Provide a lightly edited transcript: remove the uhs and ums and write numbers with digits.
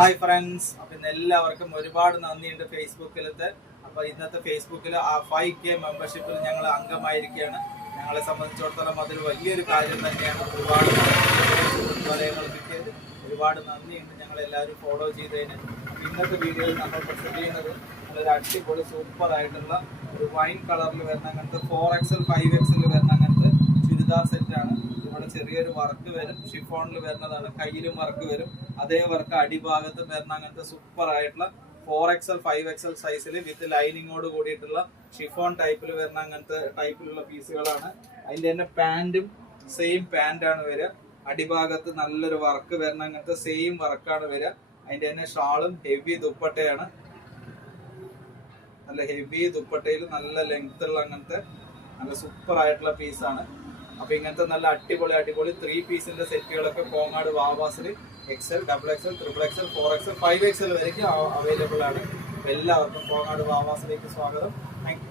Hi friends, അപ്പൊ ഇന്ന് എല്ലാവർക്കും ഒരുപാട് നന്ദിയുണ്ട് ഫേസ്ബുക്കിലത്തെ. അപ്പൊ ഇന്നത്തെ ഫേസ്ബുക്കിൽ ആ 5K മെമ്പർഷിപ്പിൽ ഞങ്ങൾ അംഗമായിരിക്കുകയാണ്. ഞങ്ങളെ സംബന്ധിച്ചിടത്തോളം അതൊരു വലിയൊരു കാര്യം തന്നെയാണ്. ഒരുപാട് വലയങ്ങൾ കിട്ടിയത്, ഒരുപാട് നന്ദിയുണ്ട് ഞങ്ങൾ എല്ലാവരും ഫോളോ ചെയ്തതിന്. ഇന്നത്തെ വീഡിയോയിൽ നമ്മൾ പ്രസന്റ് ചെയ്യുന്നത് നല്ലൊരു അടിപൊളി സൂപ്പർ ആയിട്ടുള്ള ഒരു വൈൻ കളറിൽ വരുന്ന അങ്ങനത്തെ 4XL 5XL വരുന്ന അങ്ങനത്തെ ചുരിദാർ സെറ്റാണ്. ഇവിടെ ചെറിയൊരു വർക്ക് വരും, ഷിഫോണിൽ വരുന്നതാണ്, കയ്യിലും വർക്ക് വരും, അതേ വർക്ക് അടിഭാഗത്ത് വരുന്ന അങ്ങനത്തെ സൂപ്പർ ആയിട്ടുള്ള 4XL 5XL സൈസിൽ വിത്ത് ലൈനിങ്ങോട് കൂടിയിട്ടുള്ള ഷിഫോൺ ടൈപ്പിൽ വരുന്ന അങ്ങനത്തെ ടൈപ്പിലുള്ള പീസുകളാണ്. അതിന്റെ തന്നെ പാന്റും സെയിം പാന്റാണ് വരിക. അടിഭാഗത്ത് നല്ലൊരു വർക്ക് വരുന്ന അങ്ങനത്തെ സെയിം വർക്കാണ് വരിക. അതിന്റെ തന്നെ ഷാളും ഹെവി ദുപ്പട്ടയാണ്. നല്ല ഹെവി ദുപ്പട്ടയിൽ നല്ല ലെങ്ത് ഉള്ള അങ്ങനത്തെ നല്ല സൂപ്പർ ആയിട്ടുള്ള പീസാണ്. അപ്പൊ ഇങ്ങനത്തെ നല്ല അടിപൊളി 3 പീസിന്റെ സെറ്റുകളൊക്കെ കോങ്ങാട് വാവാസിൽ XL, XXL, XXL, 4XL, 5XL വരയ്ക്ക് അവൈലബിൾ ആണ്. എല്ലാവർക്കും കോങ്ങാട് വാവാസിലേക്ക് സ്വാഗതം. Thank U.